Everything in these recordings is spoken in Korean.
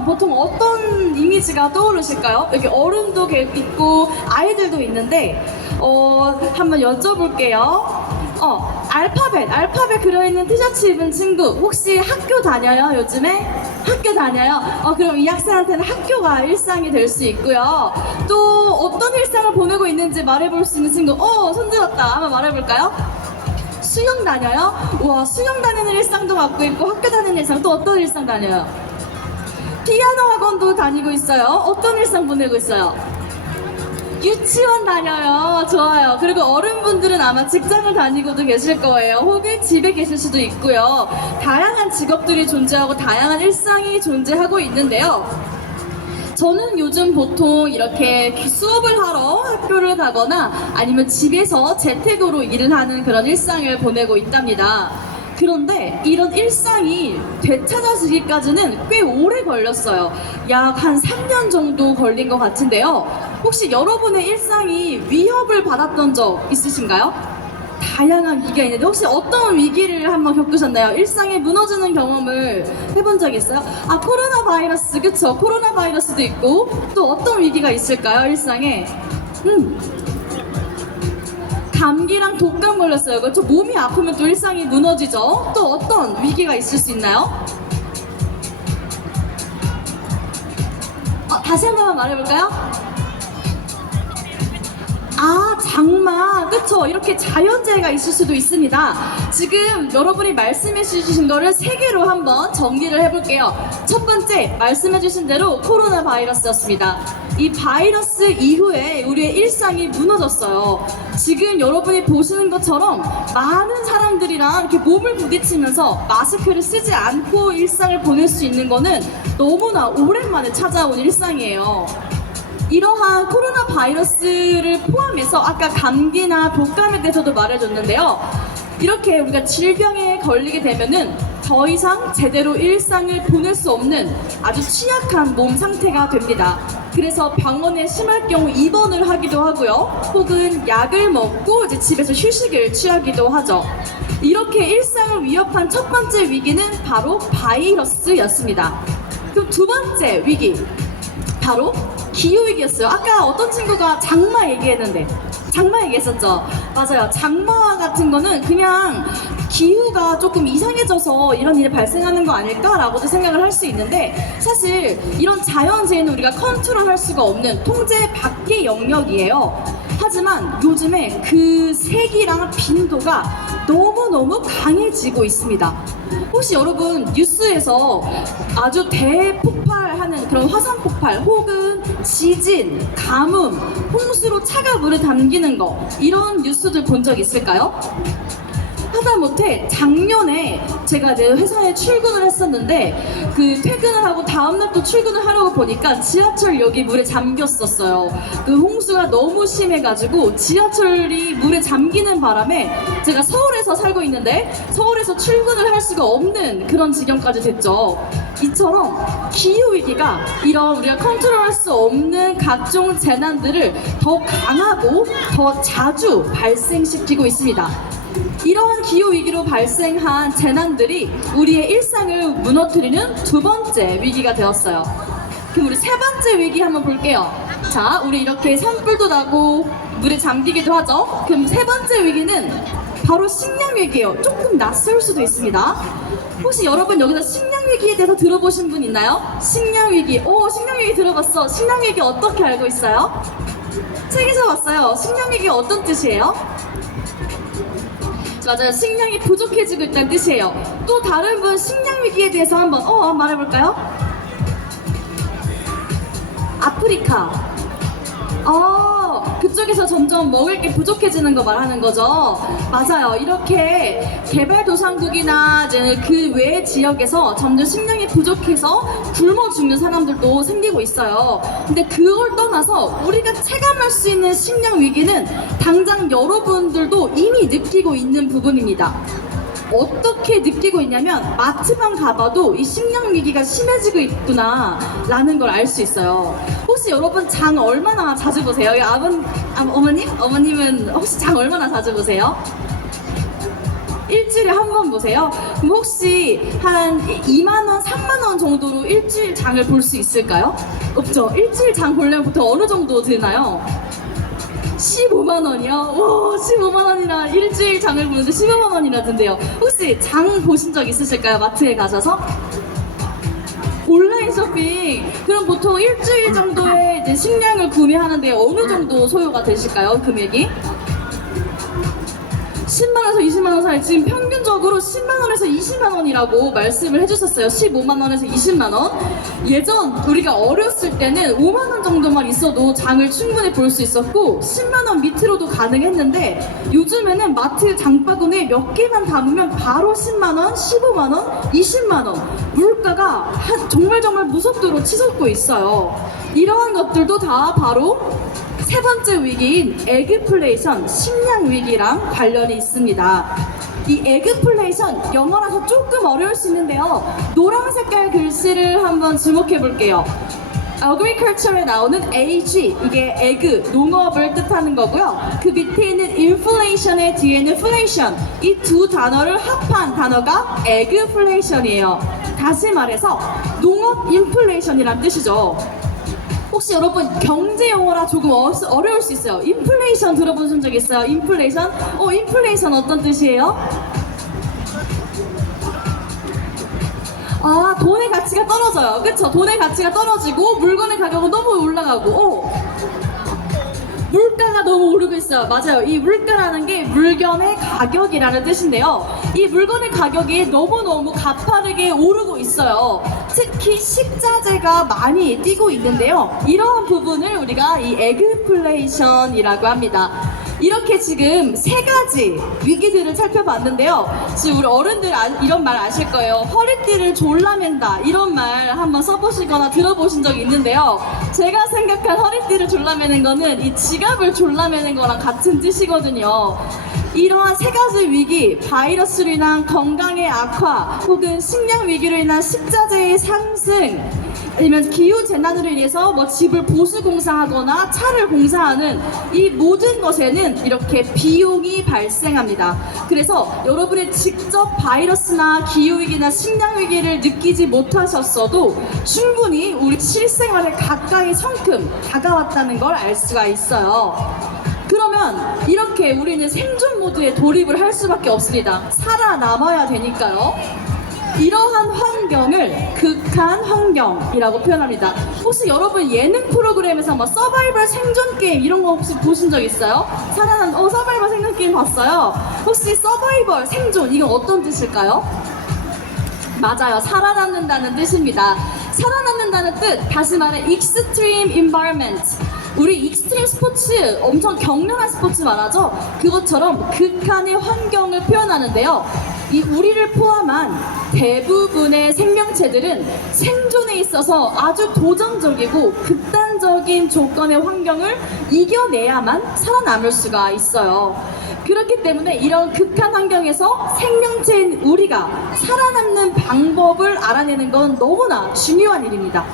하면 보통 어떤 이미지가 떠오르실까요? 여기 어른도 있고 아이들도 있는데 한번 여쭤볼게요. 알파벳 그려있는 티셔츠 입은 친구 혹시 학교 다녀요? 요즘에? 학교 다녀요? 그럼 이 학생한테는 학교가 일상이 될 수 있고요. 또 어떤 일상을 보내고 있는지 말해볼 수 있는 친구 손들었다. 한번 말해볼까요? 수영 다녀요? 우와, 수영 다니는 일상도 갖고 있고 학교 다니는 일상, 또 어떤 일상 다녀요? 피아노 학원도 다니고 있어요. 어떤 일상 보내고 있어요? 유치원 다녀요. 좋아요. 그리고 어른분들은 아마 직장을 다니고도 계실 거예요. 혹은 집에 계실 수도 있고요. 다양한 직업들이 존재하고 다양한 일상이 존재하고 있는데요. 저는 요즘 보통 이렇게 수업을 하러 학교를 가거나 아니면 집에서 재택으로 일을 하는 그런 일상을 보내고 있답니다. 그런데 이런 일상이 되찾아지기까지는 꽤 오래 걸렸어요. 약 한 3년 정도 걸린 것 같은데요. 혹시 여러분의 일상이 위협을 받았던 적 있으신가요? 다양한 위기가 있는데 혹시 어떤 위기를 한번 겪으셨나요? 일상이 무너지는 경험을 해본 적 있어요? 코로나 바이러스, 그쵸? 코로나 바이러스도 있고 또 어떤 위기가 있을까요? 일상에? 감기랑 독감 걸렸어요. 그렇죠? 몸이 아프면 또 일상이 무너지죠. 또 어떤 위기가 있을 수 있나요? 다시 한 번만 말해볼까요? 장마. 그쵸? 이렇게 자연재해가 있을 수도 있습니다. 지금 여러분이 말씀해 주신 거를 3개로 한번 정리를 해볼게요. 첫 번째, 말씀해 주신 대로 코로나 바이러스였습니다. 이 바이러스 이후에 우리의 일상이 무너졌어요. 지금 여러분이 보시는 것처럼 많은 사람들이랑 이렇게 몸을 부딪히면서 마스크를 쓰지 않고 일상을 보낼 수 있는 거는 너무나 오랜만에 찾아온 일상이에요. 이러한 코로나 바이러스를 포함해서 아까 감기나 독감에 대해서도 말해줬는데요. 이렇게 우리가 질병에 걸리게 되면은 더 이상 제대로 일상을 보낼 수 없는 아주 취약한 몸 상태가 됩니다. 그래서 병원에 심할 경우 입원을 하기도 하고요. 혹은 약을 먹고 이제 집에서 휴식을 취하기도 하죠. 이렇게 일상을 위협한 첫 번째 위기는 바로 바이러스였습니다. 그럼 두 번째 위기, 바로 기후위기였어요. 아까 어떤 친구가 장마 얘기했는데 장마 얘기했었죠. 맞아요. 장마 같은 거는 그냥 기후가 조금 이상해져서 이런 일이 발생하는 거 아닐까라고도 생각을 할 수 있는데 사실 이런 자연재해는 우리가 컨트롤할 수가 없는 통제 밖의 영역이에요. 하지만 요즘에 그 세기랑 빈도가 너무너무 강해지고 있습니다. 혹시 여러분 뉴스에서 아주 대폭발하는 그런 화산 폭발 혹은 지진, 가뭄, 홍수로 차가 물에 담기는 거 이런 뉴스들 본 적 있을까요? 하다못해 작년에 제가 내 회사에 출근을 했었는데 그 퇴근을 하고 다음날 또 출근을 하려고 보니까 지하철역이 물에 잠겼었어요. 그 홍수가 너무 심해가지고 지하철이 물에 잠기는 바람에 제가 서울에서 살고 있는데 서울에서 출근을 할 수가 없는 그런 지경까지 됐죠. 이처럼 기후위기가 이런 우리가 컨트롤할 수 없는 각종 재난들을 더 강하고 더 자주 발생시키고 있습니다. 이러한 기후위기로 발생한 재난들이 우리의 일상을 무너뜨리는 두 번째 위기가 되었어요. 그럼 우리 세 번째 위기 한번 볼게요. 자, 우리 이렇게 산불도 나고 물에 잠기기도 하죠. 그럼 세 번째 위기는 바로 식량위기예요. 조금 낯설 수도 있습니다. 혹시 여러분 여기서 식량위기에 대해서 들어보신 분 있나요? 식량위기. 식량위기 들어봤어. 식량위기 어떻게 알고 있어요? 책에서 봤어요. 식량위기 어떤 뜻이에요? 맞아요. 식량이 부족해지고 있다는 뜻이에요. 또 다른 분 식량 위기에 대해서 한번 말해볼까요? 아프리카. 그쪽에서 점점 먹을 게 부족해지는 거 말하는 거죠. 맞아요. 이렇게 개발도상국이나 이제 그 외 지역에서 점점 식량이 부족해서 굶어 죽는 사람들도 생기고 있어요. 근데 그걸 떠나서 우리가 체감할 수 있는 식량 위기는 당장 여러분들도 이미 느끼고 있는 부분입니다. 어떻게 느끼고 있냐면 마트만 가봐도 이 식량 위기가 심해지고 있구나 라는 걸 알 수 있어요. 혹시 여러분 장 얼마나 자주 보세요? 어머님은 혹시 장 얼마나 자주 보세요? 일주일에 한 한번 보세요. 그럼 혹시 한 2만 원, 3만 원 정도로 일주일 장을 볼 수 있을까요? 없죠. 일주일 장 보려면 보통 어느 정도 드나요? 15만 원이요? 와, 15만 원이나 일주일 장을 보는데 15만 원이나 든대요. 혹시 장 보신 적 있으실까요? 마트에 가셔서? 온라인 쇼핑. 그럼 보통 일주일 정도의 이제 식량을 구매하는데 어느 정도 소요가 되실까요? 금액이? 10만원에서 20만원 사이. 지금 평균적으로 10만원에서 20만원이라고 말씀을 해주셨어요. 15만원에서 20만원. 예전 우리가 어렸을 때는 5만원 정도만 있어도 장을 충분히 볼 수 있었고 10만원 밑으로도 가능했는데 요즘에는 마트 장바구니에 몇 개만 담으면 바로 10만원, 15만원, 20만원. 물가가 정말 무섭도록 치솟고 있어요. 이러한 것들도 다 바로 세 번째 위기인 에그플레이션, 식량 위기랑 관련이 있습니다. 이 에그플레이션, 영어라서 조금 어려울 수 있는데요. 노란 색깔 글씨를 한번 주목해 볼게요. Agriculture에 나오는 AG, 이게 에그, 농업을 뜻하는 거고요. 그 밑에 있는 inflation의 뒤에는 inflation, 이 두 단어를 합한 단어가 에그플레이션이에요. 다시 말해서 농업 인플레이션이란 뜻이죠. 혹시 여러분 경제 용어라 조금 어려울 수 있어요. 인플레이션 들어보신 적 있어요? 인플레이션? 인플레이션 어떤 뜻이에요? 아, 돈의 가치가 떨어져요. 그쵸? 돈의 가치가 떨어지고 물건의 가격은 너무 올라가고 물가가 너무 오르고 있어요. 맞아요. 이 물가라는 게 물건의 가격이라는 뜻인데요. 이 물건의 가격이 너무너무 가파르게 오르고 있어요. 특히 식자재가 많이 뛰고 있는데요. 이러한 부분을 우리가 이 에그플레이션이라고 합니다. 이렇게 지금 세 가지 위기들을 살펴봤는데요. 지금 우리 어른들 이런 말 아실 거예요. 허리띠를 졸라맨다, 이런 말 한번 써보시거나 들어보신 적이 있는데요. 제가 생각한 허리띠를 졸라매는 거는 이 지갑을 졸라매는 거랑 같은 뜻이거든요. 이러한 세 가지 위기, 바이러스로 인한 건강의 악화, 혹은 식량 위기로 인한 식자재의 상승, 아니면 기후재난으로 인해서 집을 보수공사하거나 차를 공사하는 이 모든 것에는 이렇게 비용이 발생합니다. 그래서 여러분이 직접 바이러스나 기후위기나 식량위기를 느끼지 못하셨어도 충분히 우리 실생활에 가까이 성큼 다가왔다는 걸 알 수가 있어요. 그러면 이렇게 우리는 생존 모드에 돌입을 할 수밖에 없습니다. 살아남아야 되니까요. 이러한 환경을 극한 환경이라고 표현합니다. 혹시 여러분 예능 프로그램에서 서바이벌 생존 게임 이런 거 혹시 보신 적 있어요? 서바이벌 생존 게임 봤어요. 혹시 서바이벌 생존 이건 어떤 뜻일까요? 맞아요. 살아남는다는 뜻입니다. 살아남는다는 뜻, 다시 말해 extreme environment. 우리 익스트림 스포츠, 엄청 격렬한 스포츠 말하죠? 그것처럼 극한의 환경을 표현하는데요. 이 우리를 포함한 대부분의 생명체들은 생존에 있어서 아주 도전적이고 극단적인 조건의 환경을 이겨내야만 살아남을 수가 있어요. 그렇기 때문에 이런 극한 환경에서 생명체인 우리가 살아남는 방법을 알아내는 건 너무나 중요한 일입니다.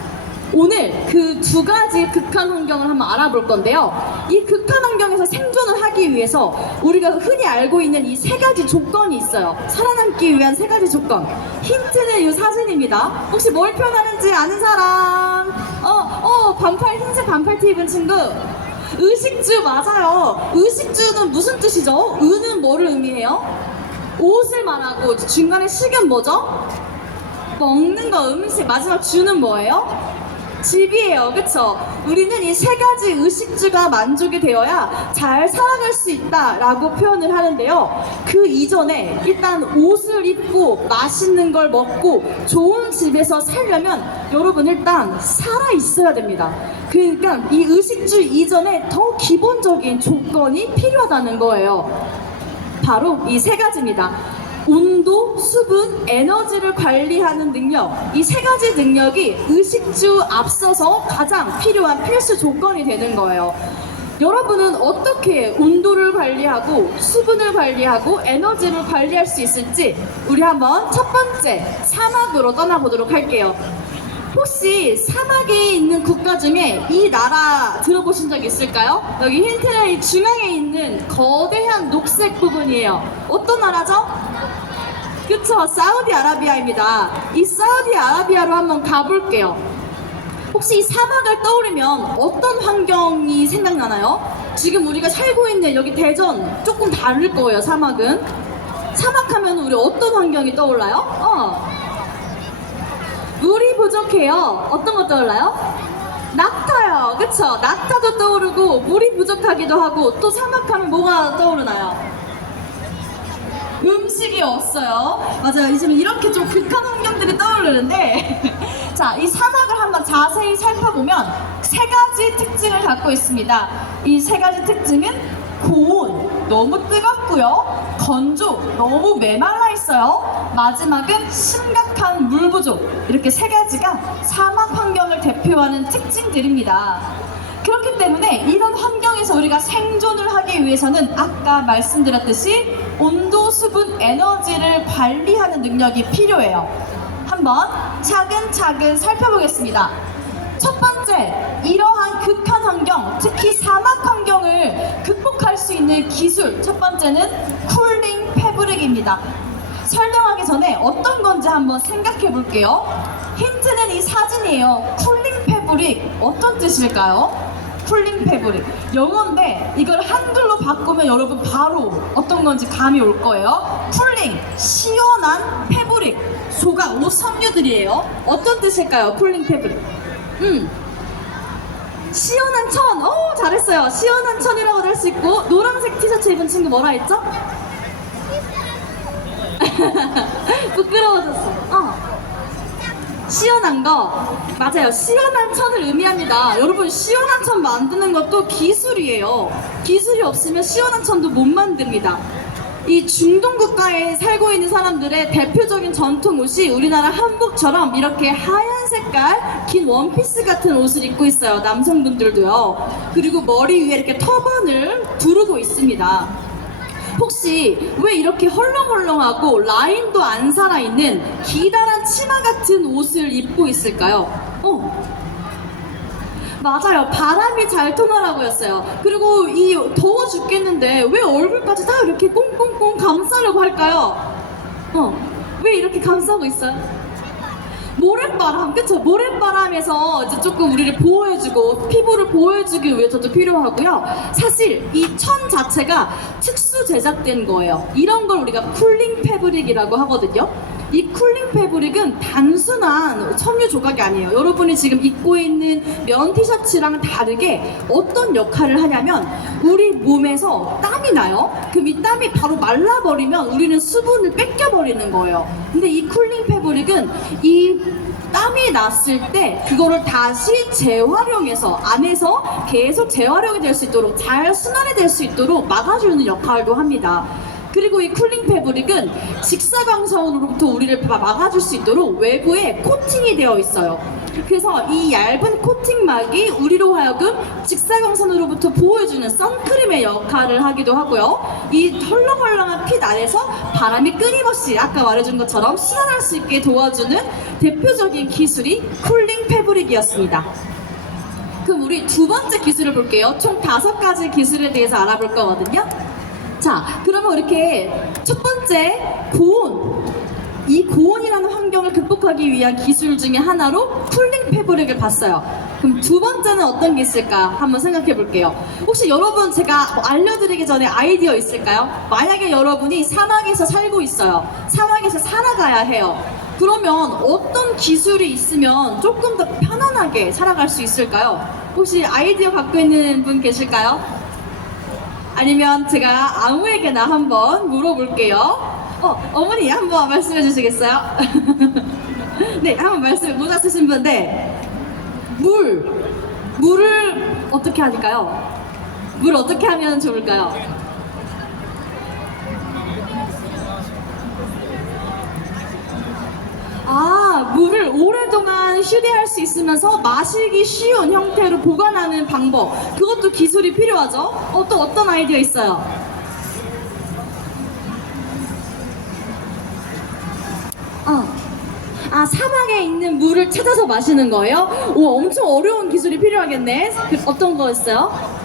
오늘 그 두 가지 극한 환경을 한번 알아볼 건데요. 이 극한 환경에서 생존을 하기 위해서 우리가 흔히 알고 있는 이 세 가지 조건이 있어요. 살아남기 위한 세 가지 조건. 힌트는 이 사진입니다. 혹시 뭘 표현하는지 아는 사람? 흰색 반팔티 입은 친구. 의식주 맞아요. 의식주는 무슨 뜻이죠? 의는 뭐를 의미해요? 옷을 말하고 중간에 식은 뭐죠? 먹는 거, 음식. 마지막 주는 뭐예요? 집이에요. 그쵸? 우리는 이 세 가지 의식주가 만족이 되어야 잘 살아갈 수 있다라고 표현을 하는데요. 그 이전에 일단 옷을 입고 맛있는 걸 먹고 좋은 집에서 살려면 여러분 일단 살아 있어야 됩니다. 그러니까 이 의식주 이전에 더 기본적인 조건이 필요하다는 거예요. 바로 이 세 가지입니다. 온도, 수분, 에너지를 관리하는 능력, 이 세 가지 능력이 의식주 앞서서 가장 필요한 필수 조건이 되는 거예요. 여러분은 어떻게 온도를 관리하고 수분을 관리하고 에너지를 관리할 수 있을지 우리 한번 첫 번째 사막으로 떠나보도록 할게요. 혹시 사막에 있는 국가 중에 이 나라 들어보신 적 있을까요? 여기 힌트는 이 중앙에 있는 거대한 녹색 부분이에요. 어떤 나라죠? 그쵸, 사우디아라비아입니다. 이 사우디아라비아로 한번 가볼게요. 혹시 이 사막을 떠오르면 어떤 환경이 생각나나요? 지금 우리가 살고 있는 여기 대전 조금 다를 거예요, 사막은. 사막하면 우리 어떤 환경이 떠올라요? 물이 부족해요. 어떤 거 떠올라요? 낙타요. 그쵸? 낙타도 떠오르고 물이 부족하기도 하고 또 사막하면 뭐가 떠오르나요? 음식이 없어요. 맞아요. 요즘 이렇게 좀 극한 환경들이 떠오르는데 자, 이 사막을 한번 자세히 살펴보면 세 가지 특징을 갖고 있습니다. 이 세 가지 특징은 고온, 너무 뜨겁고요. 건조, 너무 메말라 있어요. 마지막은 심각한 물 부족. 이렇게 세 가지가 사막 환경을 대표하는 특징들입니다. 그렇기 때문에 이런 환경에서 우리가 생존을 하기 위해서는 아까 말씀드렸듯이 온도, 수분, 에너지를 관리하는 능력이 필요해요. 한번 차근차근 살펴보겠습니다. 첫 번째, 이러한 극한 환경, 특히 사막 환경을 극복할 수 있는 기술, 첫 번째는 쿨링 패브릭입니다. 설명하기 전에 어떤 건지 한번 생각해 볼게요. 힌트는 이 사진이에요. 쿨링 패브릭, 어떤 뜻일까요? 쿨링 패브릭, 영어인데 이걸 한글로 바꾸면 여러분 바로 어떤 건지 감이 올 거예요. 쿨링, 시원한, 패브릭, 소가, 옷 섬유들이에요. 어떤 뜻일까요? 쿨링 패브릭. 시원한 천. 잘했어요. 시원한 천이라고도 할 수 있고, 노란색 티셔츠 입은 친구 뭐라 했죠? 부끄러워졌어. 시원한 거. 맞아요. 시원한 천을 의미합니다. 여러분, 시원한 천 만드는 것도 기술이에요. 기술이 없으면 시원한 천도 못 만듭니다. 이 중동 국가에 살고 있는 사람들의 대표적인 전통 옷이 우리나라 한복처럼 이렇게 하얀 색깔 긴 원피스 같은 옷을 입고 있어요. 남성분들도요. 그리고 머리 위에 이렇게 터번을 두르고 있습니다. 혹시 왜 이렇게 헐렁헐렁하고 라인도 안 살아있는 기다란 치마 같은 옷을 입고 있을까요? 맞아요. 바람이 잘 통하라고 였어요. 그리고 이 더워 죽겠는데 왜 얼굴까지 다 이렇게 꽁꽁꽁 감싸려고 할까요? 왜 이렇게 감싸고 있어요? 모래바람, 그쵸? 모래바람에서 이제 조금 우리를 보호해주고 피부를 보호해주기 위해서도 필요하고요. 사실 이 천 자체가 특수 제작된 거예요. 이런 걸 우리가 쿨링 패브릭이라고 하거든요. 이 쿨링 패브릭은 단순한 섬유 조각이 아니에요. 여러분이 지금 입고 있는 면 티셔츠랑 다르게 어떤 역할을 하냐면 우리 몸에서 땀이 나요. 그럼 이 땀이 바로 말라버리면 우리는 수분을 뺏겨버리는 거예요. 근데 이 쿨링 패브릭은 이 땀이 났을 때 그거를 다시 재활용해서 안에서 계속 재활용이 될 수 있도록 잘 순환이 될 수 있도록 막아주는 역할도 합니다. 그리고 이 쿨링 패브릭은 직사광선으로부터 우리를 막아줄 수 있도록 외부에 코팅이 되어 있어요. 그래서 이 얇은 코팅막이 우리로 하여금 직사광선으로부터 보호해주는 선크림의 역할을 하기도 하고요. 이 헐렁헐렁한 핏 안에서 바람이 끊임없이 아까 말해준 것처럼 순환할 수 있게 도와주는 대표적인 기술이 쿨링 패브릭이었습니다. 그럼 우리 두 번째 기술을 볼게요. 총 5가지 기술에 대해서 알아볼 거거든요. 자, 그러면 이렇게 첫 번째 고온, 이 고온이라는 환경을 극복하기 위한 기술 중에 하나로 쿨링 패브릭을 봤어요. 그럼 두 번째는 어떤 게 있을까 한번 생각해 볼게요. 혹시 여러분 제가 알려드리기 전에 아이디어 있을까요? 만약에 여러분이 사막에서 살고 있어요. 사막에서 살아가야 해요. 그러면 어떤 기술이 있으면 조금 더 편안하게 살아갈 수 있을까요? 혹시 아이디어 갖고 있는 분 계실까요? 아니면 제가 아무에게나 한번 물어볼게요. 어머니 한번 말씀해 주시겠어요? 네, 한번 모자 쓰신 분. 네. 물을 어떻게 하실까요? 물 어떻게 하면 좋을까요? 물을 오랫동안 휴대할 수 있으면서 마시기 쉬운 형태로 보관하는 방법, 그것도 기술이 필요하죠. 또 어떤 아이디어 있어요? 사막에 있는 물을 찾아서 마시는 거예요? 오, 엄청 어려운 기술이 필요하겠네. 어떤 거였어요?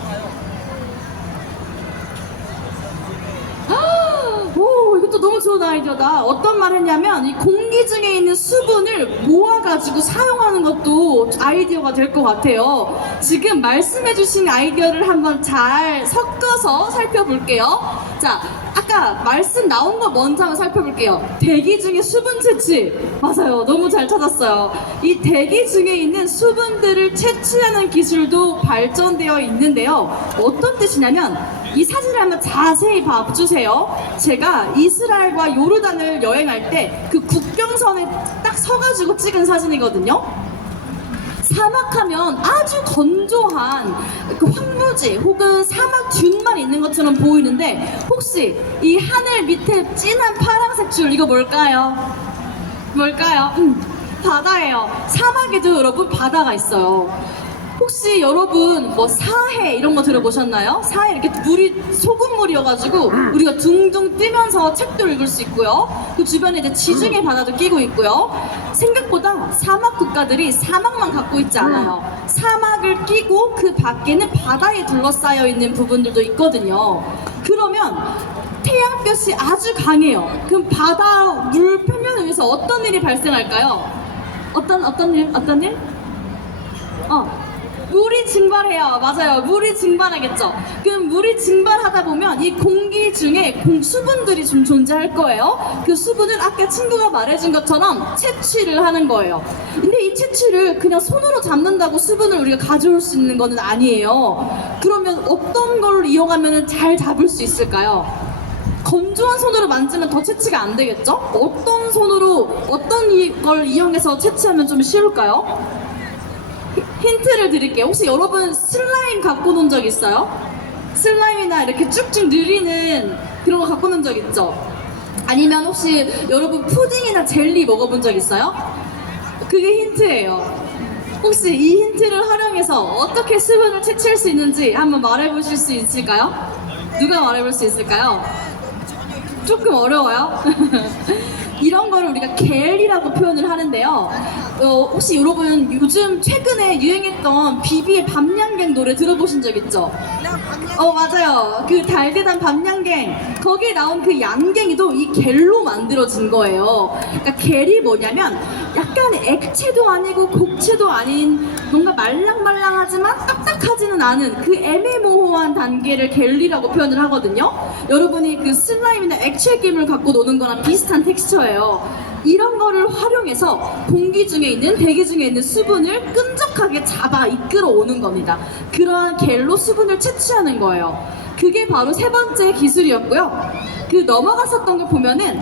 오, 이거 이것도 너무 좋은 아이디어다. 어떤 말 했냐면 이 공기 중에 있는 수분을 모아가지고 사용하는 것도 아이디어가 될 것 같아요. 지금 말씀해주신 아이디어를 한번 잘 섞어서 살펴볼게요. 자, 아까 말씀 나온 거 먼저 한번 살펴볼게요. 대기 중에 수분 채취. 맞아요. 너무 잘 찾았어요. 이 대기 중에 있는 수분들을 채취하는 기술도 발전되어 있는데요. 어떤 뜻이냐면 이 사진을 한번 자세히 봐주세요. 제가 이스라엘과 요르단을 여행할 때 그 국경선에 딱 서가지고 찍은 사진이거든요. 사막하면 아주 건조한 그 황무지 혹은 사막 듄만 있는 것처럼 보이는데 혹시 이 하늘 밑에 진한 파란색 줄 이거 뭘까요? 뭘까요? 바다예요. 사막에도 여러분 바다가 있어요. 혹시 여러분 뭐 사해 이런 거 들어보셨나요? 사해 이렇게 물이 소금물이어가지고 우리가 둥둥 뜨면서 책도 읽을 수 있고요. 그 주변에 이제 지중해 바다도 끼고 있고요. 생각보다 사막 국가들이 사막만 갖고 있지 않아요. 사막을 끼고 그 밖에는 바다에 둘러싸여 있는 부분들도 있거든요. 그러면 태양볕이 아주 강해요. 그럼 바다 물 표면 위에서 어떤 일이 발생할까요? 어떤 일? 물이 증발해요. 맞아요. 물이 증발하겠죠. 그럼 물이 증발하다 보면 이 공기 중에 수분들이 좀 존재할 거예요. 그 수분은 아까 친구가 말해준 것처럼 채취를 하는 거예요. 근데 이 채취를 그냥 손으로 잡는다고 수분을 우리가 가져올 수 있는 거는 아니에요. 그러면 어떤 걸 이용하면 잘 잡을 수 있을까요? 건조한 손으로 만지면 더 채취가 안 되겠죠? 어떤 손으로 어떤 걸 이용해서 채취하면 좀 쉬울까요? 힌트를 드릴게요. 혹시 여러분 슬라임 갖고 논 적 있어요? 슬라임이나 이렇게 쭉쭉 늘리는 그런 거 갖고 논 적 있죠? 아니면 혹시 여러분 푸딩이나 젤리 먹어본 적 있어요? 그게 힌트예요. 혹시 이 힌트를 활용해서 어떻게 수분을 채취할 수 있는지 한번 말해보실 수 있을까요? 누가 말해볼 수 있을까요? 조금 어려워요? 이런 거를 우리가 겔이라고 표현을 하는데요. 혹시 여러분 요즘 최근에 유행했던 비비의 밤양갱 노래 들어보신 적 있죠? 맞아요. 그 달대단 밤양갱 거기에 나온 그 양갱이도 이 겔로 만들어진 거예요. 그러니까 겔이 뭐냐면 약간 액체도 아니고 곡체도 아닌 뭔가 말랑말랑하지만 딱딱하지는 않은 그 애매모호한 단계를 겔이라고 표현을 하거든요. 여러분이 그 슬라임이나 액체김을 갖고 노는 거랑 비슷한 텍스처예요. 이런 거를 활용해서 공기 중에 있는 대기 중에 있는 수분을 끈적하게 잡아 이끌어 오는 겁니다. 그러한 겔로 수분을 채취하는 거예요. 그게 바로 세 번째 기술이었고요. 그 넘어갔었던 거 보면은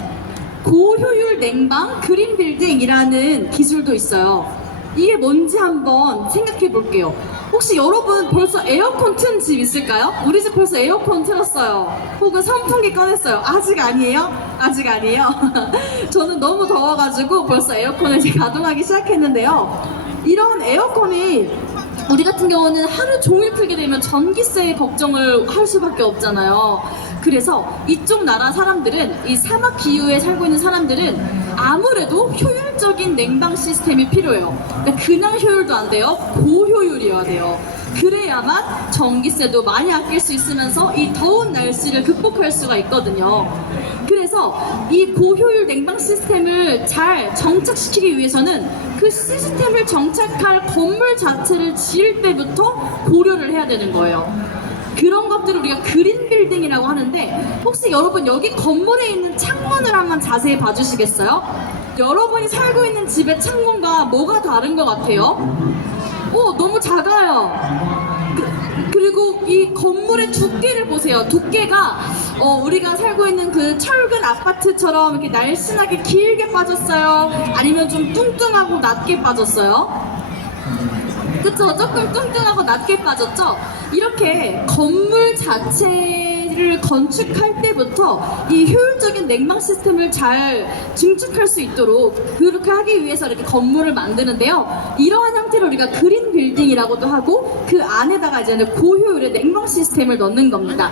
고효율 냉방 그린 빌딩이라는 기술도 있어요. 이게 뭔지 한번 생각해 볼게요. 혹시 여러분 벌써 에어컨 튼 집 있을까요? 우리 집 벌써 에어컨 틀었어요. 혹은 선풍기 꺼냈어요. 아직 아니에요? 아직 아니에요? 저는 너무 더워가지고 벌써 에어컨을 이제 가동하기 시작했는데요. 이런 에어컨이 우리 같은 경우는 하루 종일 틀게 되면 전기세 걱정을 할 수밖에 없잖아요. 그래서 이쪽 나라 사람들은 이 사막 기후에 살고 있는 사람들은 아무래도 효율적인 냉방 시스템이 필요해요. 그러니까 그냥 효율도 안 돼요. 고효율이어야 돼요. 그래야만 전기세도 많이 아낄 수 있으면서 이 더운 날씨를 극복할 수가 있거든요. 그래서 이 고효율 냉방 시스템을 잘 정착시키기 위해서는 그 시스템을 정착할 건물 자체를 지을 때부터 고려를 해야 되는 거예요. 그런 것들을 우리가 그린 빌딩이라고 하는데 혹시 여러분 여기 건물에 있는 창문을 한번 자세히 봐주시겠어요? 여러분이 살고 있는 집의 창문과 뭐가 다른 것 같아요? 너무 작아요. 그리고 이 건물의 두께를 보세요. 두께가 우리가 살고 있는 그 철근 아파트처럼 이렇게 날씬하게 길게 빠졌어요? 아니면 좀 뚱뚱하고 낮게 빠졌어요? 그쵸? 조금 뚱뚱하고 낮게 빠졌죠? 이렇게 건물 자체를 건축할 때부터 이 효율적인 냉방 시스템을 잘 증축할 수 있도록 그렇게 하기 위해서 이렇게 건물을 만드는데요. 이러한 형태를 우리가 그린 빌딩이라고도 하고 그 안에다가 이제 고효율의 냉방 시스템을 넣는 겁니다.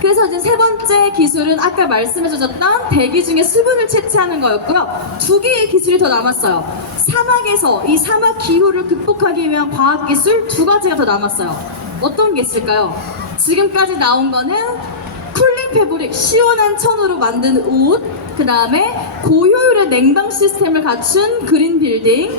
그래서 이제 세 번째 기술은 아까 말씀해주셨던 대기 중에 수분을 채취하는 거였고요. 두 개의 기술이 더 남았어요. 사막에서 이 사막 기후를 극복하기 위한 과학기술 두 가지가 더 남았어요. 어떤 게 있을까요? 지금까지 나온 거는 쿨링 패브릭, 시원한 천으로 만든 옷, 그 다음에 고효율의 냉방 시스템을 갖춘 그린 빌딩,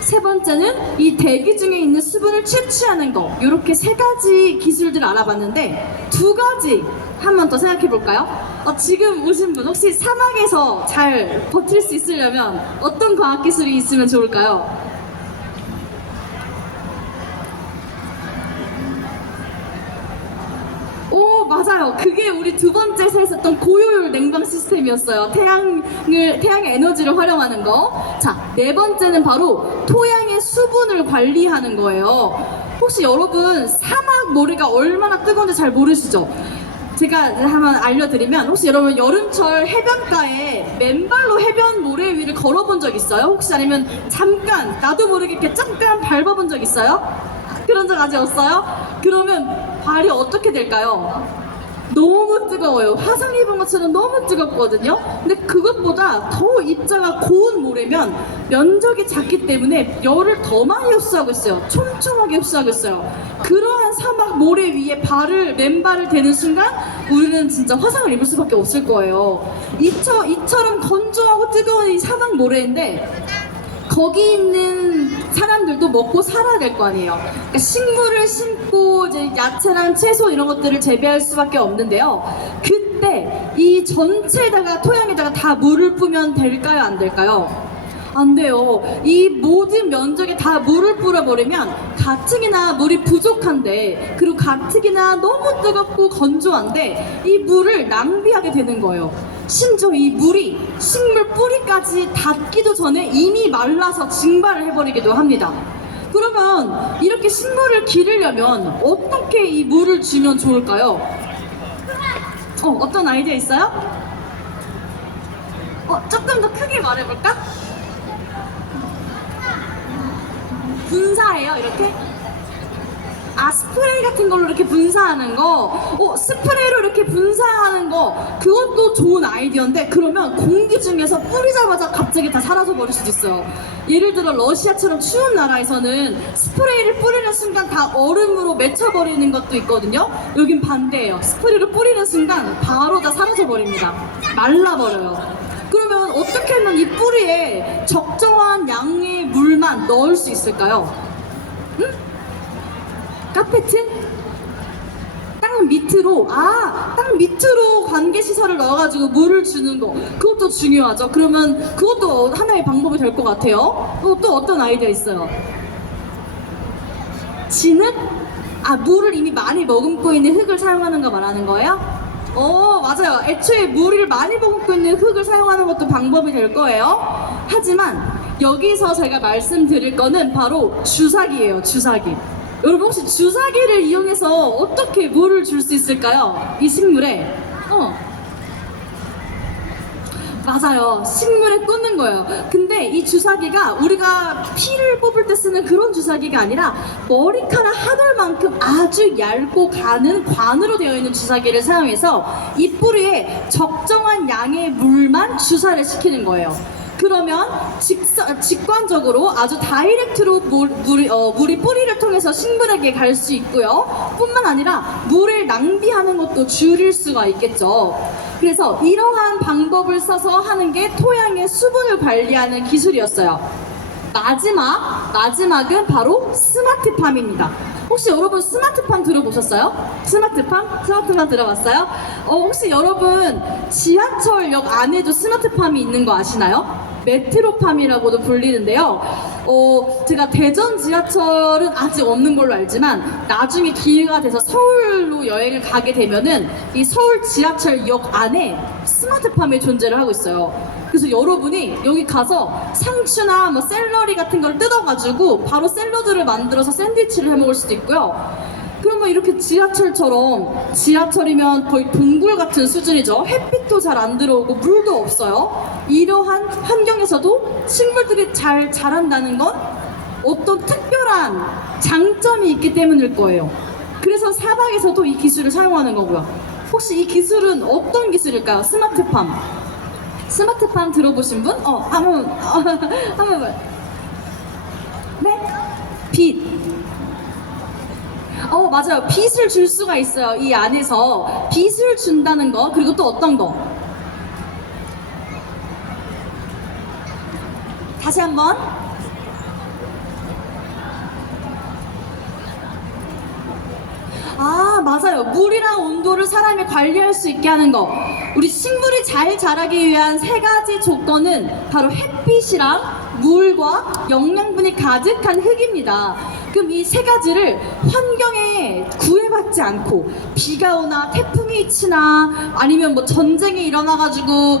세 번째는 이 대기 중에 있는 수분을 채취하는 거. 이렇게 세 가지 기술들을 알아봤는데 두 가지 한 번 더 생각해 볼까요? 지금 오신 분 혹시 사막에서 잘 버틸 수 있으려면 어떤 과학 기술이 있으면 좋을까요? 오, 맞아요. 그게 우리 두 번째에서 했었던 고효율 냉방 시스템이었어요. 태양의 에너지를 활용하는 거. 자, 네 번째는 바로 토양의 수분을 관리하는 거예요. 혹시 여러분 사막 모래가 얼마나 뜨거운지 잘 모르시죠? 제가 한번 알려드리면, 혹시 여러분 여름철 해변가에 맨발로 해변 모래 위를 걸어본 적 있어요? 혹시 아니면 잠깐 나도 모르게 이렇게 잠깐 밟아본 적 있어요? 그런 적 아직 없어요? 그러면 발이 어떻게 될까요? 너무 뜨거워요. 화상 입은 것처럼 너무 뜨겁거든요. 근데 그것보다 더 입자가 고운 모래면 면적이 작기 때문에 열을 더 많이 흡수하고 있어요. 촘촘하게 흡수하고 있어요. 그러한 사막 모래 위에 맨발을 대는 순간 우리는 진짜 화상을 입을 수밖에 없을 거예요. 이처럼 건조하고 뜨거운 이 사막 모래인데 거기 있는 사람들도 먹고 살아야 될 거 아니에요. 그러니까 식물을 심고 이제 야채랑 채소 이런 것들을 재배할 수밖에 없는데요. 그때 이 전체에다가 토양에다가 다 물을 뿌면 될까요? 안 될까요? 안 돼요. 이 모든 면적에 다 물을 뿌려버리면 가뜩이나 물이 부족한데, 그리고 가뜩이나 너무 뜨겁고 건조한데 이 물을 낭비하게 되는 거예요. 심지어 이 물이 식물 뿌리까지 닿기도 전에 이미 말라서 증발을 해버리기도 합니다. 그러면 이렇게 식물을 기르려면 어떻게 이 물을 주면 좋을까요? 어떤 아이디어 있어요? 조금 더 크게 말해볼까? 분사해요, 이렇게? 스프레이 같은 걸로 이렇게 분사하는 거. 스프레이로 이렇게 분사하는 거, 그것도 좋은 아이디어인데, 그러면 공기 중에서 뿌리자마자 갑자기 다 사라져 버릴 수도 있어요. 예를 들어 러시아처럼 추운 나라에서는 스프레이를 뿌리는 순간 다 얼음으로 맺혀버리는 것도 있거든요. 여긴 반대예요. 스프레이를 뿌리는 순간 바로 다 사라져 버립니다. 말라버려요. 그러면 어떻게 하면 이 뿌리에 적정한 양의 물만 넣을 수 있을까요? 응? 카페트? 땅 밑으로 관계시설을 넣어가지고 물을 주는 거, 그것도 중요하죠. 그러면 그것도 하나의 방법이 될 것 같아요. 또 어떤 아이디어 있어요? 진흙? 물을 이미 많이 머금고 있는 흙을 사용하는 거 말하는 거예요? 맞아요. 애초에 물을 많이 머금고 있는 흙을 사용하는 것도 방법이 될 거예요. 하지만 여기서 제가 말씀드릴 거는 바로 주사기예요. 주사기. 여러분 혹시 주사기를 이용해서 어떻게 물을 줄 수 있을까요? 이 식물에. 맞아요. 식물에 꽂는 거예요. 근데 이 주사기가 우리가 피를 뽑을 때 쓰는 그런 주사기가 아니라 머리카락 한 올만큼 아주 얇고 가는 관으로 되어 있는 주사기를 사용해서 이 뿌리에 적정한 양의 물만 주사를 시키는 거예요. 그러면 직관적으로 아주 다이렉트로 물이 뿌리를 통해서 식물에게 갈 수 있고요. 뿐만 아니라 물을 낭비하는 것도 줄일 수가 있겠죠. 그래서 이러한 방법을 써서 하는 게 토양의 수분을 관리하는 기술이었어요. 마지막은 바로 스마트팜입니다. 혹시 여러분 스마트팜 들어보셨어요? 스마트팜 들어봤어요? 혹시 여러분 지하철역 안에도 스마트팜이 있는 거 아시나요? 메트로팜이라고도 불리는데요. 제가 대전 지하철은 아직 없는 걸로 알지만 나중에 기회가 돼서 서울로 여행을 가게 되면은 이 서울 지하철역 안에 스마트팜의 존재를 하고 있어요. 그래서 여러분이 여기 가서 상추나 뭐 샐러리 같은 걸 뜯어가지고 바로 샐러드를 만들어서 샌드위치를 해 먹을 수도 있고요. 그러면 이렇게 지하철이면 거의 동굴 같은 수준이죠. 햇빛도 잘 안 들어오고 물도 없어요. 이러한 환경에서도 식물들이 잘 자란다는 건 어떤 특별한 장점이 있기 때문일 거예요. 그래서 사막에서도 이 기술을 사용하는 거고요. 혹시 이 기술은 어떤 기술일까요? 스마트팜 들어보신 분? 한번 네? 빛. 맞아요. 빛을 줄 수가 있어요. 이 안에서 빛을 준다는 거, 그리고 또 어떤 거? 다시 한번. 맞아요. 물이랑 온도를 사람이 관리할 수 있게 하는 거. 우리 식물이 잘 자라기 위한 세 가지 조건은 바로 햇빛이랑 물과 영양분이 가득한 흙입니다. 그럼 이 세 가지를 환경에 구애받지 않고 비가 오나 태풍이 치나 아니면 뭐 전쟁이 일어나가지고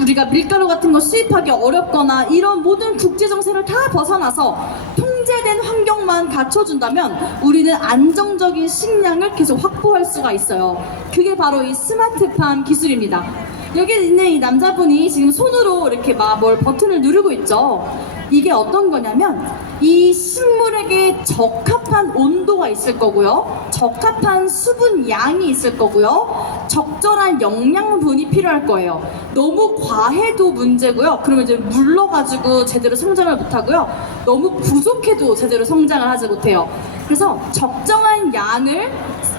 우리가 밀가루 같은 거 수입하기 어렵거나 이런 모든 국제 정세를 다 벗어나서 통제된 환경만 갖춰준다면 우리는 안정적인 식량을 계속 확보할 수가 있어요. 그게 바로 이 스마트팜 기술입니다. 여기 있는 이 남자분이 지금 손으로 이렇게 막 뭘 버튼을 누르고 있죠. 이게 어떤 거냐면 이 식물에게 적합한 온도가 있을 거고요, 적합한 수분 양이 있을 거고요, 적절한 영양분이 필요할 거예요. 너무 과해도 문제고요. 그러면 이제 물러가지고 제대로 성장을 못하고요. 너무 부족해도 제대로 성장을 하지 못해요. 그래서 적정한 양을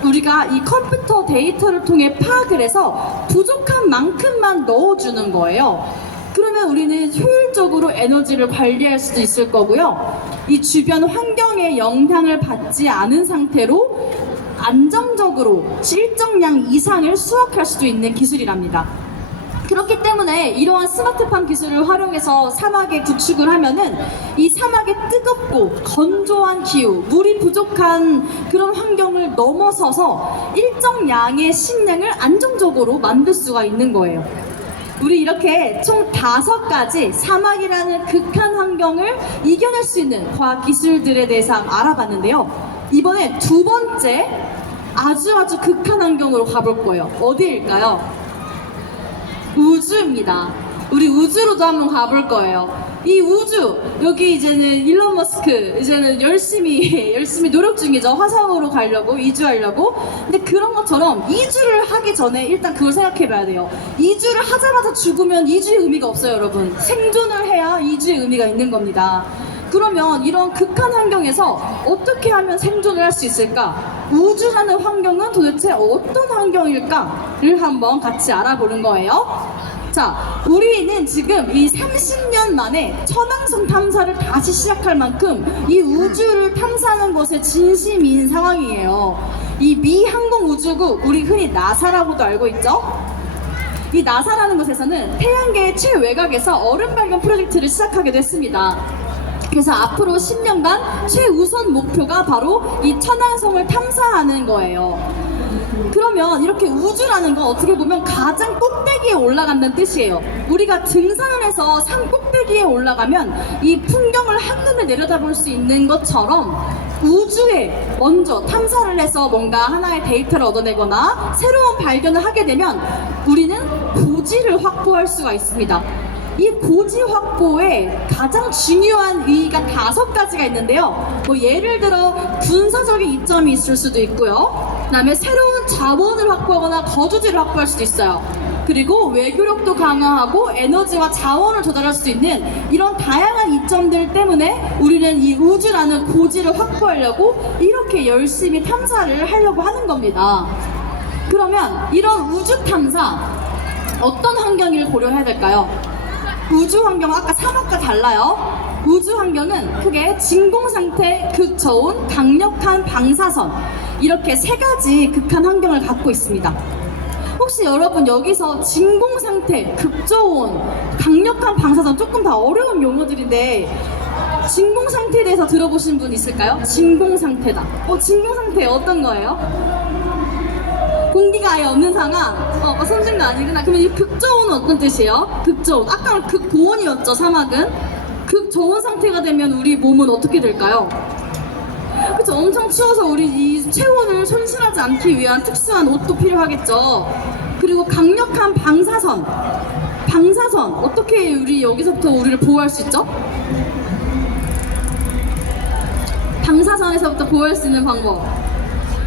우리가 이 컴퓨터 데이터를 통해 파악을 해서 부족한 만큼만 넣어주는 거예요. 그러면 우리는 효율적으로 에너지를 관리할 수도 있을 거고요. 이 주변 환경에 영향을 받지 않은 상태로 안정적으로 일정량 이상을 수확할 수도 있는 기술이랍니다. 그렇기 때문에 이러한 스마트팜 기술을 활용해서 사막에 구축을 하면은 이 사막의 뜨겁고 건조한 기후, 물이 부족한 그런 환경을 넘어서서 일정 양의 식량을 안정적으로 만들 수가 있는 거예요. 우리 이렇게 총 5가지 사막이라는 극한 환경을 이겨낼 수 있는 과학 기술들에 대해서 알아봤는데요. 이번에 두 번째 아주 극한 환경으로 가볼 거예요. 어디일까요? 우주입니다. 우리 우주로도 한번 가볼 거예요. 이 우주, 여기 이제는 일론 머스크 이제는 열심히 노력 중이죠. 화성으로 가려고, 이주하려고. 근데 그런 것처럼 이주를 하기 전에 일단 그걸 생각해 봐야 돼요. 이주를 하자마자 죽으면 이주의 의미가 없어요, 여러분. 생존을 해야 이주의 의미가 있는 겁니다. 그러면 이런 극한 환경에서 어떻게 하면 생존을 할 수 있을까? 우주라는 환경은 도대체 어떤 환경일까를 한번 같이 알아보는 거예요. 자, 우리는 지금 이 30년 만에 천왕성 탐사를 다시 시작할 만큼 이 우주를 탐사하는 것에 진심인 상황이에요. 이 미 항공우주국, 우리 흔히 나사라고도 알고 있죠? 이 나사라는 곳에서는 태양계의 최외곽에서 얼음 발견 프로젝트를 시작하기도 했습니다. 그래서 앞으로 10년간 최우선 목표가 바로 이 천왕성을 탐사하는 거예요. 그러면 이렇게 우주라는 건 어떻게 보면 가장 꼭대기에 올라간다는 뜻이에요. 우리가 등산을 해서 산 꼭대기에 올라가면 이 풍경을 한눈에 내려다볼 수 있는 것처럼 우주에 먼저 탐사를 해서 뭔가 하나의 데이터를 얻어내거나 새로운 발견을 하게 되면 우리는 고지를 확보할 수가 있습니다. 이 고지 확보에 가장 중요한 의의가 5가지가 있는데요. 뭐 예를 들어 군사적인 이점이 있을 수도 있고요. 그다음에 새로운 자원을 확보하거나 거주지를 확보할 수도 있어요. 그리고 외교력도 강화하고 에너지와 자원을 조달할 수 있는 이런 다양한 이점들 때문에 우리는 이 우주라는 고지를 확보하려고 이렇게 열심히 탐사를 하려고 하는 겁니다. 그러면 이런 우주 탐사 어떤 환경을 고려해야 될까요? 우주 환경은 아까 사막과 달라요. 우주 환경은 크게 진공 상태, 극저온, 강력한 방사선, 이렇게 3가지 극한 환경을 갖고 있습니다. 혹시 여러분 여기서 진공 상태, 극저온, 강력한 방사선, 조금 다 어려운 용어들인데 진공 상태에 대해서 들어보신 분 있을까요? 진공 상태다. 진공 상태 어떤 거예요? 공기가 아예 없는 상황. 선진도 아니구나. 그러면 이 극저온은 어떤 뜻이에요? 극저온. 아까는 극고온이었죠, 사막은. 극저온 상태가 되면 우리 몸은 어떻게 될까요? 그쵸, 엄청 추워서 우리 이 체온을 손실하지 않기 위한 특수한 옷도 필요하겠죠. 그리고 강력한 방사선. 방사선. 어떻게 우리 여기서부터 우리를 보호할 수 있죠? 방사선에서부터 보호할 수 있는 방법.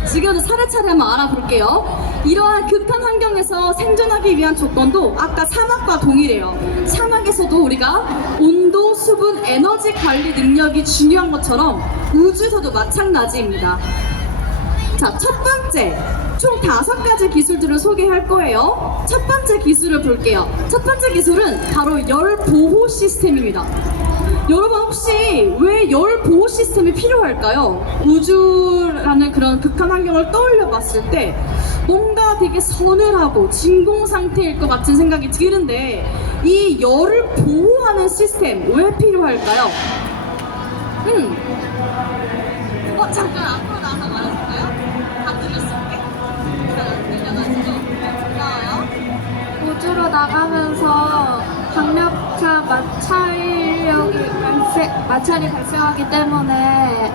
지금부터 차례차례 한번 알아볼게요. 이러한 극한 환경에서 생존하기 위한 조건도 아까 사막과 동일해요. 사막에서도 우리가 온도, 수분, 에너지 관리 능력이 중요한 것처럼 우주에서도 마찬가지입니다. 자, 첫 번째, 총 5가지 기술들을 소개할 거예요. 첫 번째 기술을 볼게요. 첫 번째 기술은 바로 열 보호 시스템입니다. 여러분 혹시 왜 열 보호 시스템이 필요할까요? 우주라는 그런 극한 환경을 떠올려 봤을 때 뭔가 되게 서늘하고 진공 상태일 것 같은 생각이 드는데 이 열을 보호하는 시스템 왜 필요할까요? 잠깐 앞으로 나와서 말해줄까요? 다 들을 수 있게? 잘안 들려가지고 고마워요. 우주로 나가면서 강력한 마찰이 발생하기 때문에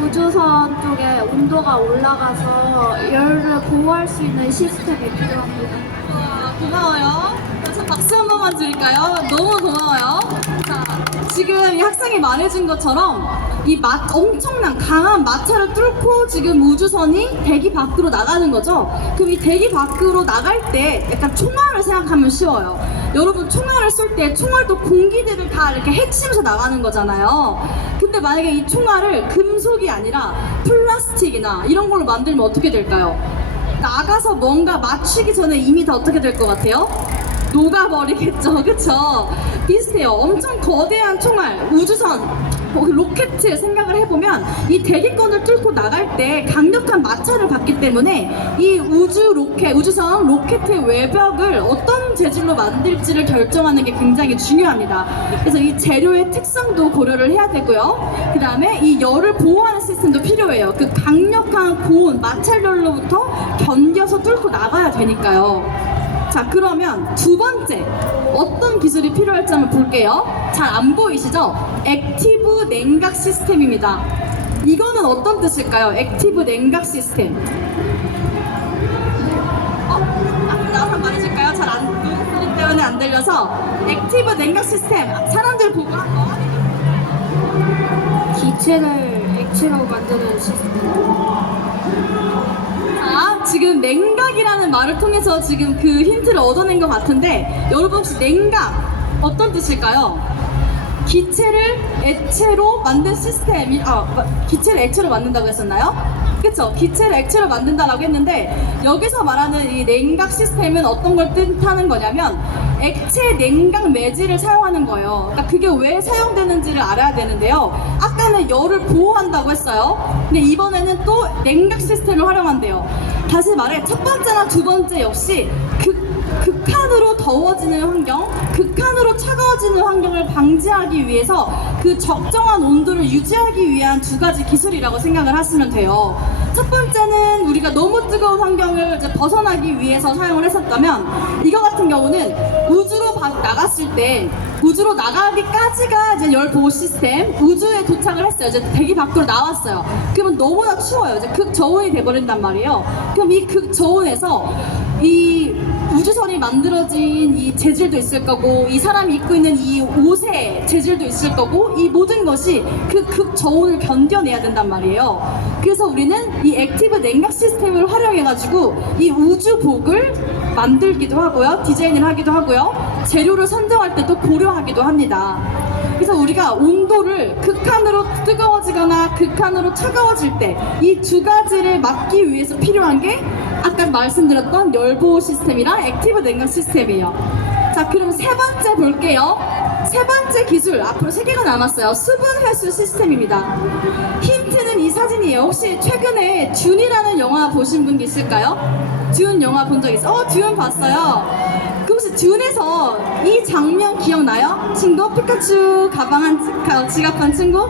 우주선 쪽에 온도가 올라가서 열을 보호할 수 있는 시스템이 필요합니다. 우와, 고마워요. 그래서 박수 한 번만 드릴까요? 너무 고마워요. 자, 지금 이 학생이 말해준 것처럼 이 엄청난 강한 마찰을 뚫고 지금 우주선이 대기 밖으로 나가는 거죠. 그럼 이 대기 밖으로 나갈 때 약간 총알을 생각하면 쉬워요. 여러분 총알을 쏠 때 총알도 공기들을 다 이렇게 헤치면서 나가는 거잖아요. 근데 만약에 이 총알을 금속이 아니라 플라스틱이나 이런 걸로 만들면 어떻게 될까요? 나가서 뭔가 맞추기 전에 이미 다 어떻게 될 것 같아요? 녹아버리겠죠, 그쵸? 비슷해요. 엄청 거대한 총알, 우주선, 로켓 생각을 해보면 이 대기권을 뚫고 나갈 때 강력한 마찰을 받기 때문에 이 우주선 로켓의 외벽을 어떤 재질로 만들지를 결정하는 게 굉장히 중요합니다. 그래서 이 재료의 특성도 고려를 해야 되고요. 그 다음에 이 열을 보호하는 시스템도 필요해요. 그 강력한 고온, 마찰열로부터 견뎌서 뚫고 나가야 되니까요. 자, 그러면 두 번째 어떤 기술이 필요할지 한번 볼게요. 잘 안 보이시죠? 액티브 냉각 시스템입니다. 이거는 어떤 뜻일까요? 액티브 냉각 시스템. 나와서 말해줄까요? 잘 안, 눈소리 때문에 안 들려서. 액티브 냉각 시스템. 사람들 보고 한번. 기체를 액체로 만드는 시스템. 자, 지금 냉각이라는 말을 통해서 지금 그 힌트를 얻어낸 것 같은데 여러분 혹시 냉각 어떤 뜻일까요? 기체를 액체로 만든 시스템이 기체를 액체로 만든다고 했었나요? 그쵸? 기체를 액체로 만든다라고 했는데 여기서 말하는 이 냉각 시스템은 어떤 걸 뜻하는 거냐면 액체 냉각 매질을 사용하는 거예요. 그러니까 그게 왜 사용되는지를 알아야 되는데요. 아까는 열을 보호한다고 했어요. 근데 이번에는 또 냉각 시스템을 활용한대요. 다시 말해 첫 번째나 두 번째 역시 극한으로 더워지는 환경, 극한으로 차가워지는 환경을 방지하기 위해서 그 적정한 온도를 유지하기 위한 두 가지 기술이라고 생각을 하시면 돼요. 첫 번째는 우리가 너무 뜨거운 환경을 이제 벗어나기 위해서 사용을 했었다면 이거 같은 경우는 우주로 나갔을 때 우주로 나가기까지가 이제 열 보호 시스템, 우주에 도착을 했어요. 이제 대기 밖으로 나왔어요. 그러면 너무나 추워요. 이제 극저온이 돼버린단 말이에요. 그럼 이 극저온에서 이 우주선이 만들어진 이 재질도 있을 거고 이 사람이 입고 있는 이 옷의 재질도 있을 거고 이 모든 것이 그 극저온을 견뎌내야 된단 말이에요. 그래서 우리는 이 액티브 냉각 시스템을 활용해가지고 이 우주복을 만들기도 하고요, 디자인을 하기도 하고요, 재료를 선정할 때도 고려하기도 합니다. 그래서 우리가 온도를 극한으로 뜨거워지거나 극한으로 차가워질 때 이 두 가지를 막기 위해서 필요한 게 아까 말씀드렸던 열보호 시스템이랑 액티브 냉각 시스템이에요. 자, 그럼 세 번째 볼게요. 세 번째 기술, 앞으로 3개가 남았어요. 수분 회수 시스템입니다. 힌트는 이 사진이에요. 혹시 최근에 듄이라는 영화 보신 분 있을까요? 듄 영화 본 적 있어요? 듄 봤어요. 그 혹시 듄에서 이 장면 기억나요? 친구? 피카츄 지갑한 친구?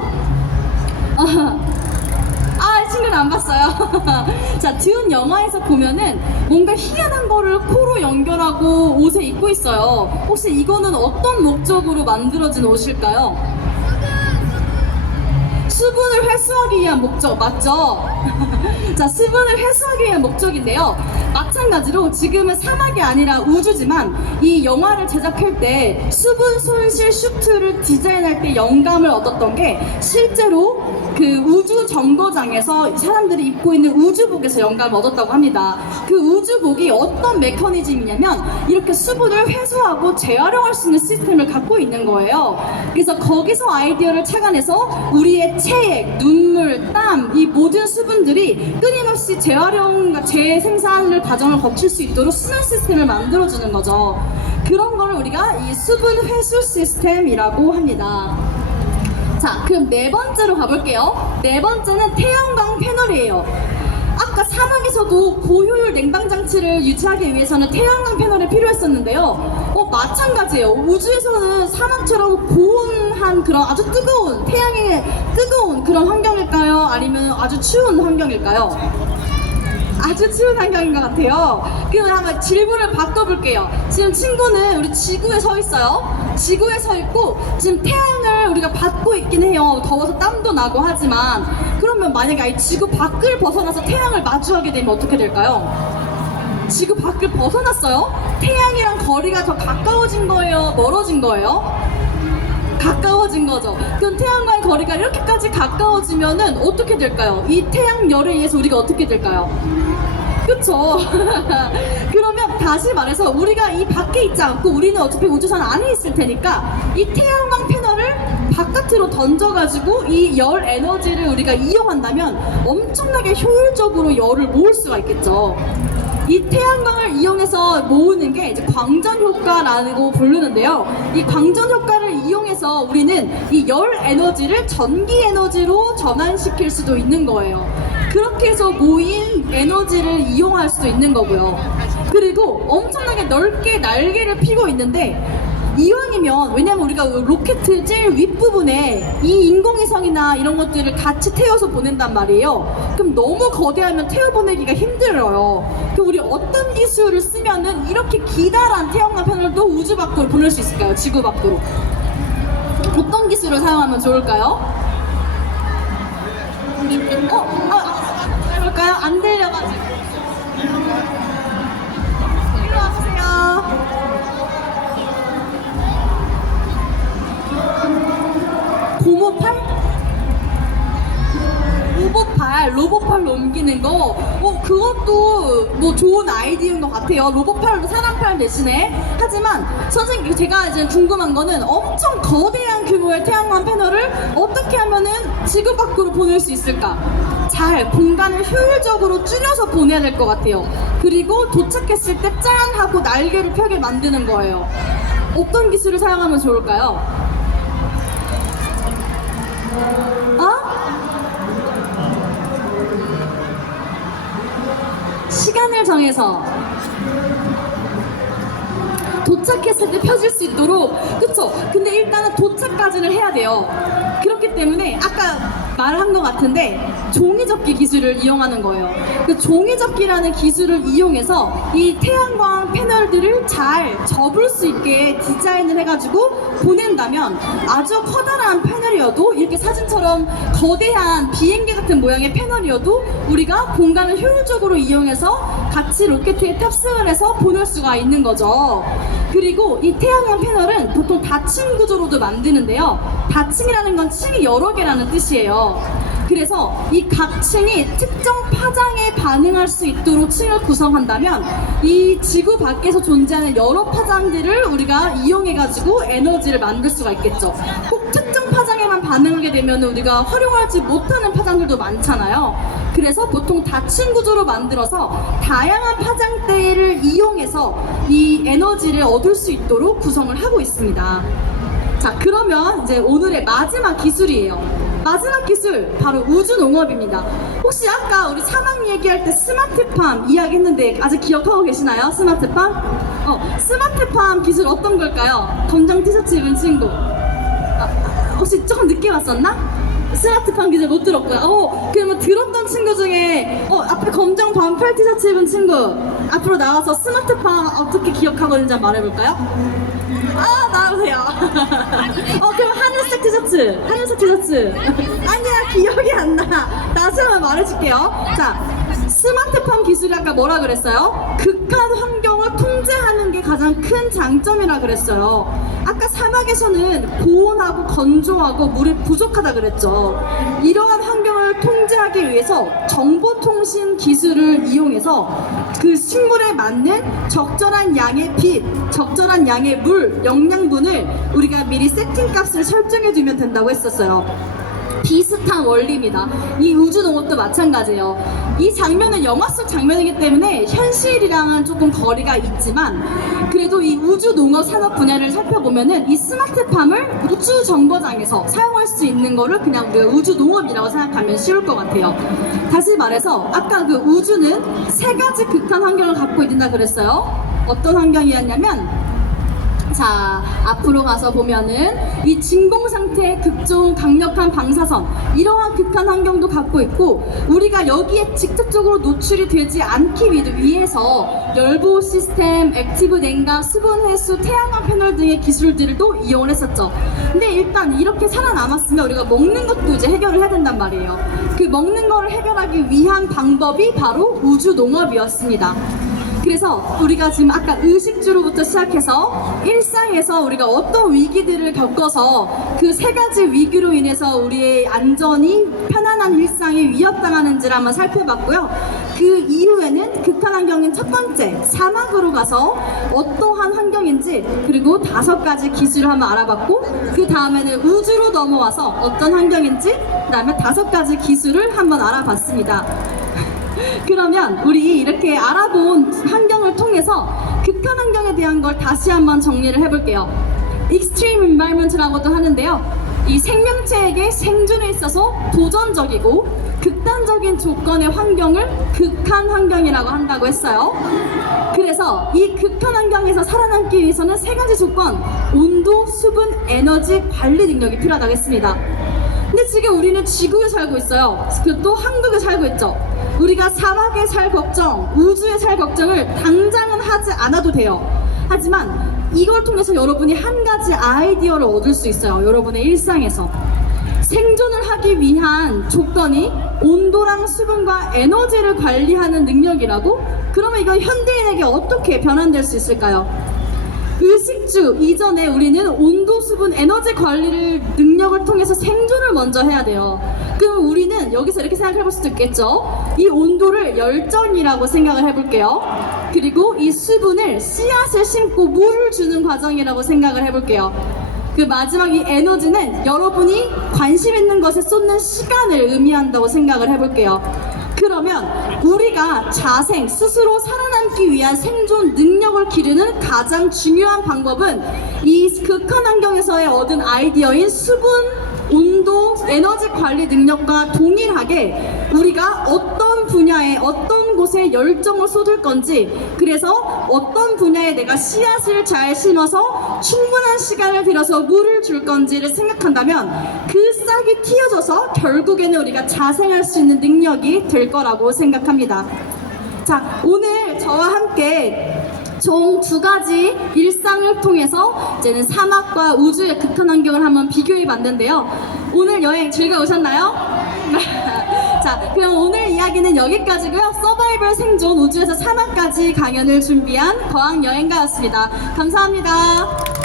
친구는 안 봤어요. 자, 듄 영화에서 보면은 뭔가 희한한 거를 코로 연결하고 옷에 입고 있어요. 혹시 이거는 어떤 목적으로 만들어진 옷일까요? 수분을 회수하기 위한 목적 맞죠? 자, 수분을 회수하기 위한 목적인데요. 마찬가지로 지금은 사막이 아니라 우주지만 이 영화를 제작할 때 수분 손실 슈트를 디자인할 때 영감을 얻었던 게 실제로 그 우주 정거장에서 사람들이 입고 있는 우주복에서 영감을 얻었다고 합니다. 그 우주복이 어떤 메커니즘이냐면 이렇게 수분을 회수하고 재활용할 수 있는 시스템을 갖고 있는 거예요. 그래서 거기서 아이디어를 착안해서 우리의 체액, 눈물, 땀, 이 모든 수분들이 끊임없이 재활용과 재생산을 과정을 거칠 수 있도록 순환 시스템을 만들어주는 거죠. 그런 거를 우리가 이 수분 회수 시스템이라고 합니다. 자, 그럼 네 번째로 가볼게요. 네 번째는 태양광 패널이에요. 아까 사막에서도 고효율 냉방 장치를 유지하기 위해서는 태양광 패널이 필요했었는데요. 마찬가지예요. 우주에서는 사막처럼 고온한 그런 아주 뜨거운 태양의 뜨거운 그런 환경일까요? 아니면 아주 추운 환경일까요? 아주 추운 환경인 것 같아요. 그럼 한번 질문을 바꿔볼게요. 지금 친구는 우리 지구에 서 있어요. 지구에 서 있고 지금 태양을 우리가 받고 있긴 해요. 더워서 땀도 나고 하지만 그러면 만약에 아예 지구 밖을 벗어나서 태양을 마주하게 되면 어떻게 될까요? 지구 밖을 벗어났어요? 태양이랑 거리가 더 가까워진 거예요? 멀어진 거예요? 가까워진 거죠. 그럼 태양과의 거리가 이렇게까지 가까워지면은 어떻게 될까요? 이 태양열에 의해서 우리가 어떻게 될까요? 그쵸? 그러면 다시 말해서 우리가 이 밖에 있지 않고 우리는 어차피 우주선 안에 있을 테니까 이 태양광 패널을 바깥으로 던져가지고 이 열 에너지를 우리가 이용한다면 엄청나게 효율적으로 열을 모을 수가 있겠죠. 이 태양광을 이용해서 모으는 게 이제 광전 효과라고 부르는데요. 이 광전 효과를 이용해서 우리는 이 열 에너지를 전기 에너지로 전환시킬 수도 있는 거예요. 그렇게 해서 모인 에너지를 이용할 수도 있는 거고요. 그리고 엄청나게 넓게 날개를 펴고 있는데 이왕이면, 왜냐면 우리가 로켓 제일 윗부분에 이 인공위성이나 이런 것들을 같이 태워서 보낸단 말이에요. 그럼 너무 거대하면 태워보내기가 힘들어요. 그럼 우리 어떤 기술을 쓰면은 이렇게 기다란 태양광 패널도 우주 밖으로 보낼 수 있을까요? 지구 밖으로. 어떤 기술을 사용하면 좋을까요? 해볼까요? 안 들려가지고. 일로 와보세요. 고모팔? 로봇팔 옮기는 거, 그것도 뭐 좋은 아이디어인 것 같아요. 로봇팔로 사람팔 대신에. 하지만 선생님, 제가 이제 궁금한 거는 엄청 거대한 규모의 태양광 패널을 어떻게 하면은 지구 밖으로 보낼 수 있을까? 잘 공간을 효율적으로 줄여서 보내야 될 것 같아요. 그리고 도착했을 때 짠 하고 날개를 펴게 만드는 거예요. 어떤 기술을 사용하면 좋을까요? 시간을 정해서 도착했을 때 펴질 수 있도록. 그쵸? 근데 일단은 도착까지는 해야 돼요. 그렇기 때문에 아까 말한 것 같은데 종이접기 기술을 이용하는 거예요. 그 종이접기라는 기술을 이용해서 이 태양광 패널들을 잘 접을 수 있게 디자인을 해가지고 보낸다면 아주 커다란 패널이어도, 이렇게 사진처럼 거대한 비행기 같은 모양의 패널이어도 우리가 공간을 효율적으로 이용해서 같이 로켓에 탑승을 해서 보낼 수가 있는 거죠. 그리고 이 태양광 패널은 보통 다층 구조로도 만드는데요. 다층이라는 건 층이 여러 개라는 뜻이에요. 그래서 이 각 층이 특정 파장에 반응할 수 있도록 층을 구성한다면 이 지구 밖에서 존재하는 여러 파장들을 우리가 이용해가지고 에너지를 만들 수가 있겠죠. 꼭 특정 파장에만 반응하게 되면 우리가 활용하지 못하는 파장들도 많잖아요. 그래서 보통 다층 구조로 만들어서 다양한 파장대를 이용해서 이 에너지를 얻을 수 있도록 구성을 하고 있습니다. 자, 그러면 이제 오늘의 마지막 기술이에요. 마지막 기술, 바로 우주농업입니다. 혹시 아까 우리 사막 얘기할 때 스마트팜 이야기했는데 아직 기억하고 계시나요? 스마트팜? 스마트팜 기술 어떤 걸까요? 검정 티셔츠 입은 친구. 혹시 조금 늦게 왔었나? 스마트팜 기술 못 들었고요. 그러면 들었던 친구 중에 앞에 검정 반팔 티셔츠 입은 친구 앞으로 나와서 스마트팜 어떻게 기억하고 있는지 한번 말해볼까요? 나오세요. 그럼 하늘색 티셔츠. 아니야, 기억이 안 나. 다시 한번 말해줄게요. 자, 스마트팜 기술이 아까 뭐라 그랬어요? 극한 환경을 통제하는 게 가장 큰 장점이라 그랬어요. 아까 사막에서는 고온하고 건조하고 물이 부족하다 그랬죠. 이러한 환경을 통제하기 위해서 정보통신 기술을 이용해서 그 식물에 맞는 적절한 양의 빛, 적절한 양의 물, 영양분을 우리가 미리 세팅값을 설정해 두면 된다고 했었어요. 비슷한 원리입니다. 이 우주농업도 마찬가지예요. 이 장면은 영화 속 장면이기 때문에 현실이랑은 조금 거리가 있지만 그래도 이 우주농업 산업 분야를 살펴보면은 이 스마트팜을 우주 정거장에서 사용할 수 있는 거를 그냥 우리가 우주농업이라고 생각하면 쉬울 것 같아요. 다시 말해서 아까 그 우주는 세 가지 극한 환경을 갖고 있다 그랬어요. 어떤 환경이었냐면 자, 앞으로 가서 보면은 이 진공 상태의 극중 강력한 방사선 이러한 극한 환경도 갖고 있고 우리가 여기에 직접적으로 노출이 되지 않기 위해서 열보호 시스템, 액티브 냉각, 수분 회수, 태양광 패널 등의 기술들을 또 이용을 했었죠. 근데 일단 이렇게 살아남았으면 우리가 먹는 것도 이제 해결을 해야 된단 말이에요. 그 먹는 거를 해결하기 위한 방법이 바로 우주 농업이었습니다. 그래서 우리가 지금 아까 의식주로부터 시작해서 일상에서 우리가 어떤 위기들을 겪어서 그 세 가지 위기로 인해서 우리의 안전이 편안한 일상이 위협당하는지를 한번 살펴봤고요. 그 이후에는 극한 환경인 첫 번째 사막으로 가서 어떠한 환경인지 그리고 5가지 기술을 한번 알아봤고 그 다음에는 우주로 넘어와서 어떤 환경인지 그 다음에 5가지 기술을 한번 알아봤습니다. 그러면 우리 이렇게 알아본 환경을 통해서 극한 환경에 대한 걸 다시 한번 정리를 해볼게요. Extreme Environment라고도 하는데요. 이 생명체에게 생존에 있어서 도전적이고 극단적인 조건의 환경을 극한 환경이라고 한다고 했어요. 그래서 이 극한 환경에서 살아남기 위해서는 3가지 조건, 온도, 수분, 에너지 관리 능력이 필요하다고 했습니다. 근데 지금 우리는 지구에 살고 있어요. 그리고 또 한국에 살고 있죠. 우리가 사막에 살 걱정, 우주에 살 걱정을 당장은 하지 않아도 돼요. 하지만 이걸 통해서 여러분이 한 가지 아이디어를 얻을 수 있어요. 여러분의 일상에서. 생존을 하기 위한 조건이 온도랑 수분과 에너지를 관리하는 능력이라고? 그러면 이건 현대인에게 어떻게 변환될 수 있을까요? 의식주 이전에 우리는 온도, 수분, 에너지 관리를 능력을 통해서 생존을 먼저 해야 돼요. 그럼 우리는 여기서 이렇게 생각해 볼 수도 있겠죠. 이 온도를 열정이라고 생각을 해볼게요. 그리고 이 수분을 씨앗을 심고 물을 주는 과정이라고 생각을 해볼게요. 그 마지막 이 에너지는 여러분이 관심 있는 것에 쏟는 시간을 의미한다고 생각을 해볼게요. 그러면 우리가 자생, 스스로 살아남기 위한 생존 능력을 기르는 가장 중요한 방법은 이 극한 환경에서의 얻은 아이디어인 수분, 온도, 에너지 관리 능력과 동일하게 우리가 어떤 분야에 어떤 곳에 열정을 쏟을 건지 그래서 어떤 분야에 내가 씨앗을 잘 심어서 충분한 시간을 들여서 물을 줄 건지를 생각한다면 그 싹이 틔어져서 결국에는 우리가 자생할 수 있는 능력이 될 거라고 생각합니다. 자, 오늘 저와 함께 총 2가지 일상을 통해서 이제는 사막과 우주의 극한 환경을 한번 비교해 봤는데요. 오늘 여행 즐거우셨나요? 자, 그럼 오늘 이야기는 여기까지고요. 서바이벌 생존 우주에서 사막까지 강연을 준비한 거항 여행가였습니다. 감사합니다.